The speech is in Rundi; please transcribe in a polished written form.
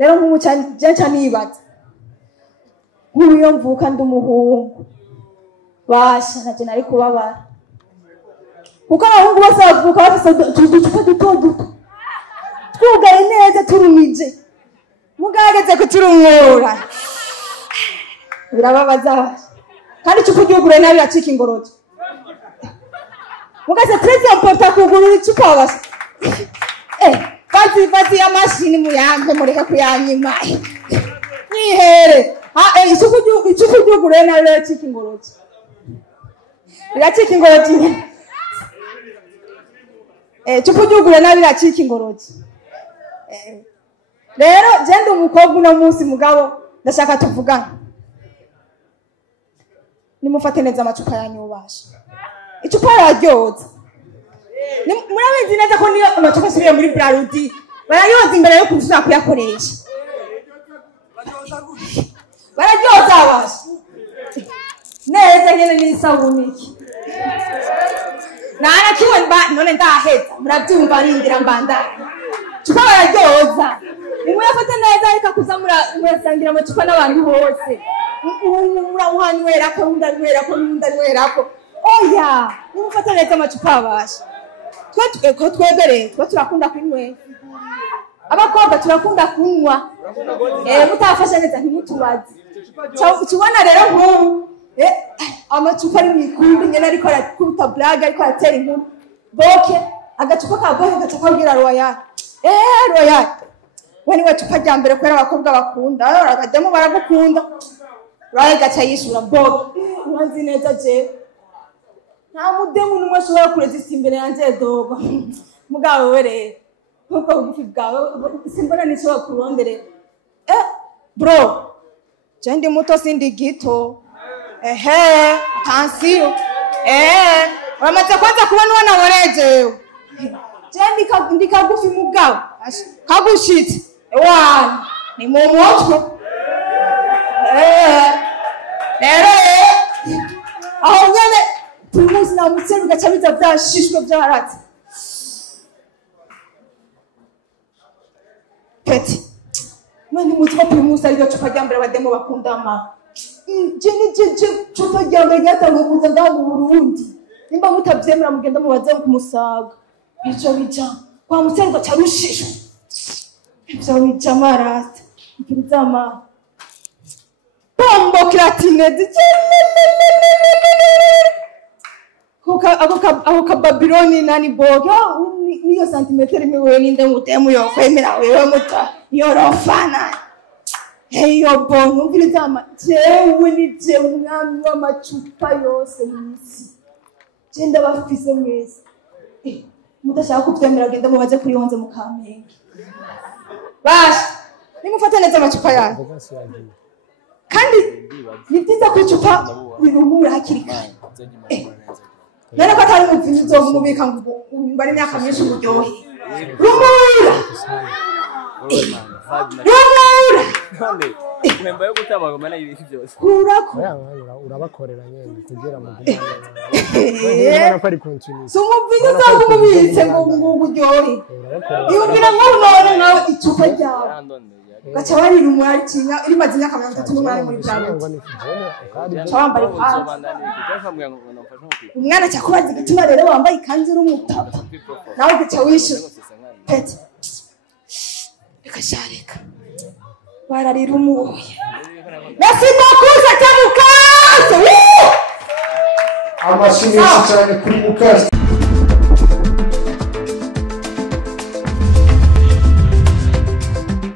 rero nk'umucaca nibaza nk'uyo mvuka ndi umuhungu basha ntaje nari kubabara kuko abahungu bose bavuka bafise uducupa duto twugaye neza turumije mugageze kuturumura birababaza kandi icupa ryugure nabi yacika ingoroje mugaze très important kugurura icupa basa fati ya mashini muyampe mureka kuyanyima nihere icupa ryugure nabi yacika ingoroje biracika ingoroje icupa ryugure nabi yacika ingoroje rero genda umukobwa uno munsi mugabo ndashaka tuvugana nimufate neza amacupa yanyu ubasha icupa yaryoza murabizi neza ko niyo amacupa asubiye muri Brarudi barayoza imbere yo kuza kuyakoresha bararyoza abasha neza nyene n'isabuni nana kiwe none ndaheza murabyumva rindira mbandanye icupa bararyoza nimwe yafata neza ariko kuza murasangira amacupa n'abantu bose muramuhanywera ko nundanywera ko oya nimufata neza amacupa abasha twebere turakunda kunywa abakobwa turakunda kunywa mutafasha neza ntimutubaze tubona rero nk'ubu amacupa ari mwikundi nyene ariko arakuta blague ariko aratera inkuru boke agacupa ka boke gaca kabwira royal royal wani wacupa rya mbere kubera abakobwa bakunda abadamu baragukunda royal gaca yishura boke uranzi neza je nta mudemu n'umwe ashobora kuresista imbere yanje dogo mugabo we rero nkuko bugufi bwawe simbona nishobora kurondere bro je ndi muto sindi gito tansiyo uramaze kwanza kubona uwo naborejewe je ndi kagufi mugabo kagushitse ewana ni mu mutwe rero aho nyene tumuzi na mutseru gaca biza vyashishwe vyaratse peti mani mutwe primusi ari cupa rya mbere abademo bakunda ama je cupa rya mbere ryatanguye kuza ngaha mu Burundi nimba mutavyemera mugenda mubaze kumusaga ico bica kwa mutseru gaca rushishwe ivyo bica marasta ikizama bombo kreatinede ako ka Babyloni nani boga niyo santimetero miwe ninde mutemu yo kwemera wewe muta yorofana heyo bongo mvilizama jewe ni je umwami w'amacupa yose mwisi genda bafise mwese mudashaka kuvyemera genda mubaze kuri yonze mukamenge bash nimufate neza amacupa yanyu kandi nibyiza kwicupa birumura hakiri kare none ko atari muvunyi uzomubika ngo bari myaka myinshi uryohe rumura memba yo gutaba ngoma n'ibiki byose kurako urabakorera nyene kugira mu gumana ko ari continue sumuvunyi uzomubitse ngo uryohe yumvira ngo none nawe icupa ryawe gacha bari rumuri kinya iri mazinya kamera 3 n'umwanya muri Brarudi wambaye umwana cyakubaza igituma rero wambaye ikanzu rumutapa nawe gacha wishu peti ikasharika barari rumuye merci beaucoup ça tamukaze amashini cyane kuri mukaze